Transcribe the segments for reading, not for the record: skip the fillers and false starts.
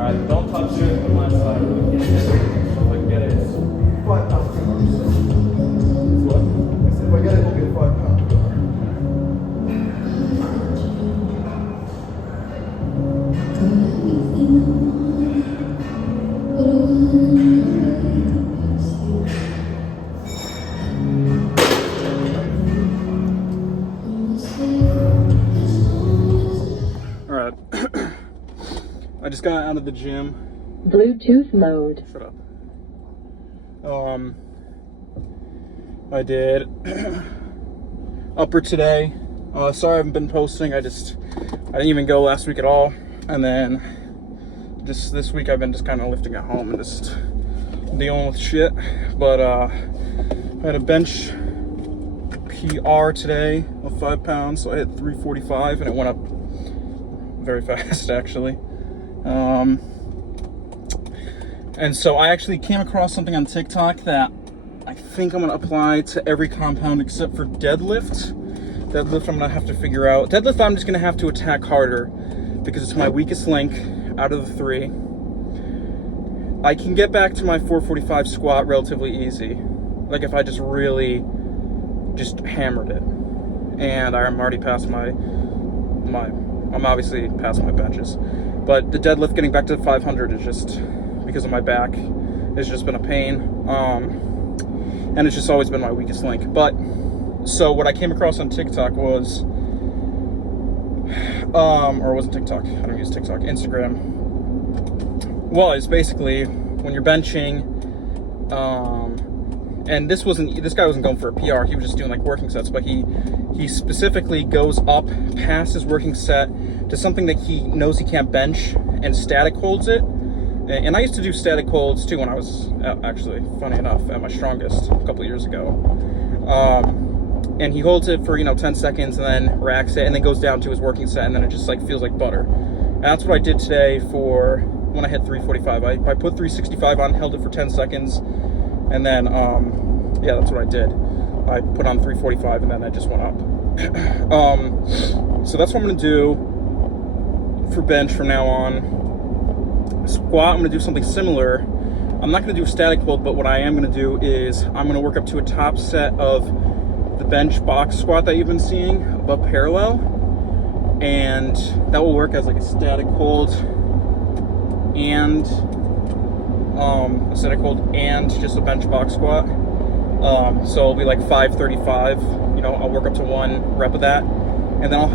Alright, don't touch it on my side. If I get it, it's £5 too much. what? I said if I get it, it'll be £5. Alright. I just got out of the gym. Bluetooth mode. Shut up. I did upper today. Sorry I haven't been posting. I didn't even go last week at all. And then just this week I've been just kind of lifting at home and just dealing with shit. But I had a bench PR today of 5 pounds, so I hit 345 and it went up very fast actually. And so I actually came across something on TikTok that I think I'm gonna apply to every compound except for deadlift. Deadlift I'm gonna have to figure out. Deadlift I'm just gonna have to attack harder because it's my weakest link out of the three. I can get back to my 445 squat relatively easy. Like if I just really just hammered it. And I'm already past I'm obviously past my benches. But the deadlift getting back to 500 is just, because of my back, it's just been a pain. And it's just always been my weakest link. But, so what I came across on TikTok was, or it wasn't TikTok, I don't use TikTok, Instagram. Well, it's basically, when you're benching, and this guy wasn't going for a PR, he was just doing like working sets, but he specifically goes up past his working set to something that he knows he can't bench and static holds it. And I used to do static holds too when I was actually, funny enough, at my strongest a couple years ago. And he holds it for 10 seconds and then racks it and then goes down to his working set and then it just like feels like butter. And that's what I did today for when I hit 345. I put 365 on, held it for 10 seconds, and then yeah, that's what I did. I put on 345 and then I just went up. So that's what I'm gonna do for bench from now on. Squat, I'm gonna do something similar. I'm not gonna do a static hold, but what I am gonna do is I'm gonna work up to a top set of the bench box squat that you've been seeing above parallel, and that will work as like a static hold and a static hold and just a bench box squat. So it'll be like 535. I'll work up to one rep of that, and then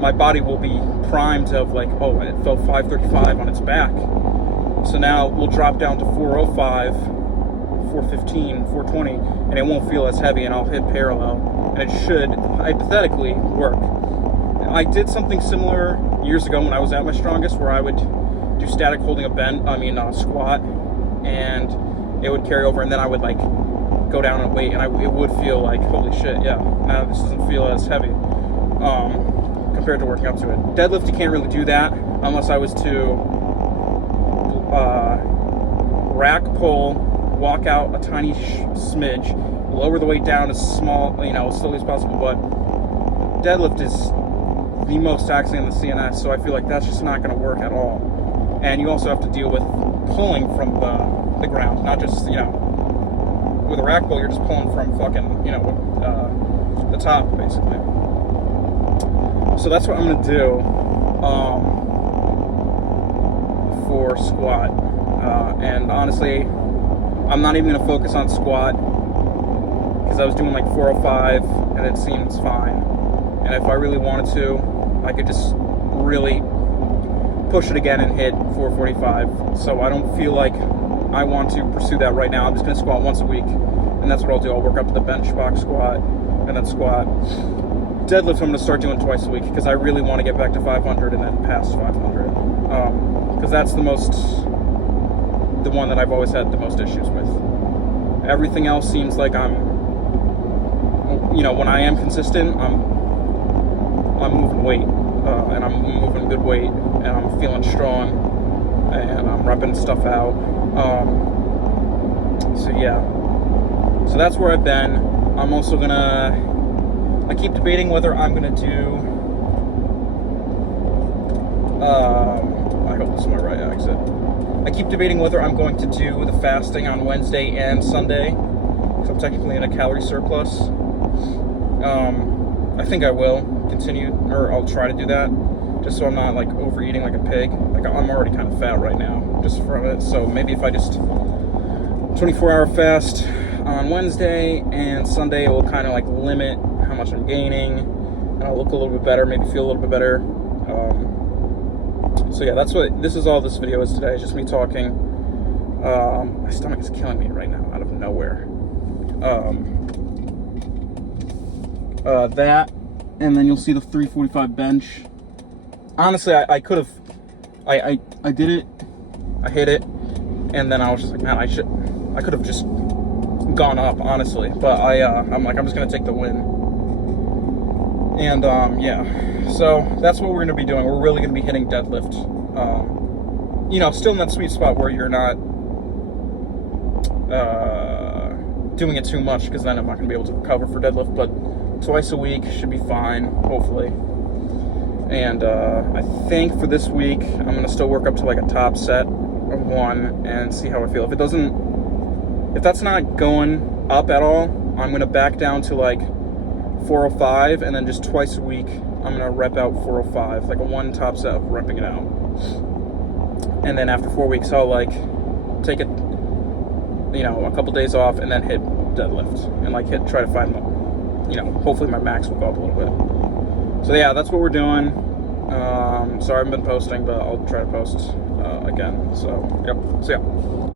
my body will be primed of like, oh, it felt 535 on its back. So now we'll drop down to 405, 415, 420, and it won't feel as heavy, and I'll hit parallel, and it should hypothetically work. I did something similar years ago when I was at my strongest, where I would do static holding a squat, and it would carry over, and then I would like go down and weight, and it would feel like, holy shit, yeah, now this doesn't feel as heavy compared to working up to it. Deadlift, you can't really do that unless I was to rack pull, walk out a tiny smidge, lower the weight down as small, as slowly as possible. But deadlift is the most taxing in the CNS, so I feel like that's just not going to work at all. And you also have to deal with pulling from the ground, not just with a rack pull, you're just pulling from fucking the top basically. So that's what I'm gonna do for squat, and honestly, I'm not even gonna focus on squat because I was doing like 405 and it seems fine. And if I really wanted to, I could just really push it again and hit 445. So I don't feel like I want to pursue that right now. I'm just gonna squat once a week, and that's what I'll do. I'll work up to the bench box squat and then squat. Deadlift I'm gonna start doing twice a week because I really want to get back to 500 and then past 500, because that's the one that I've always had the most issues with. Everything else seems like I'm, when I am consistent, I'm moving weight, and I'm moving good weight, and I'm feeling strong, and I'm repping stuff out. So yeah, so that's where I've been. I'm also I keep debating whether I'm gonna do, I hope This is my right exit. I keep debating whether I'm going to do the fasting on Wednesday and Sunday, because I'm technically in a calorie surplus. I think I will continue, or I'll try to do that, just so I'm not like overeating like a pig. Like I'm already kind of fat right now, just from it. So maybe if I just 24-hour fast on Wednesday and Sunday, it will kind of like limit how much I'm gaining, and I'll look a little bit better, maybe feel a little bit better. So yeah, that's what this is. All this video is today, just me talking. My stomach is killing me right now, out of nowhere. That, and then you'll see the 345 bench. Honestly, I could have, I did it, I hit it, and then I was just like, man, I could have just gone up, honestly. But I'm like, I'm just gonna take the win. And yeah, so that's what we're gonna be doing. We're really gonna be hitting deadlift. You know, still in that sweet spot where you're not doing it too much, because then I'm not gonna be able to recover for deadlift. But twice a week should be fine, hopefully. And I think for this week, I'm gonna still work up to like a top set of 1 and see how I feel. If that's not going up at all, I'm gonna back down to like 405, and then just twice a week, I'm gonna rep out 405, like a 1 top set of repping it out. And then after 4 weeks, I'll like take it, you know, a couple days off, and then hit deadlift and like try to find, you know, hopefully my max will go up a little bit. So yeah, that's what we're doing. Sorry I haven't been posting, but I'll try to post again. So, yep. So yeah.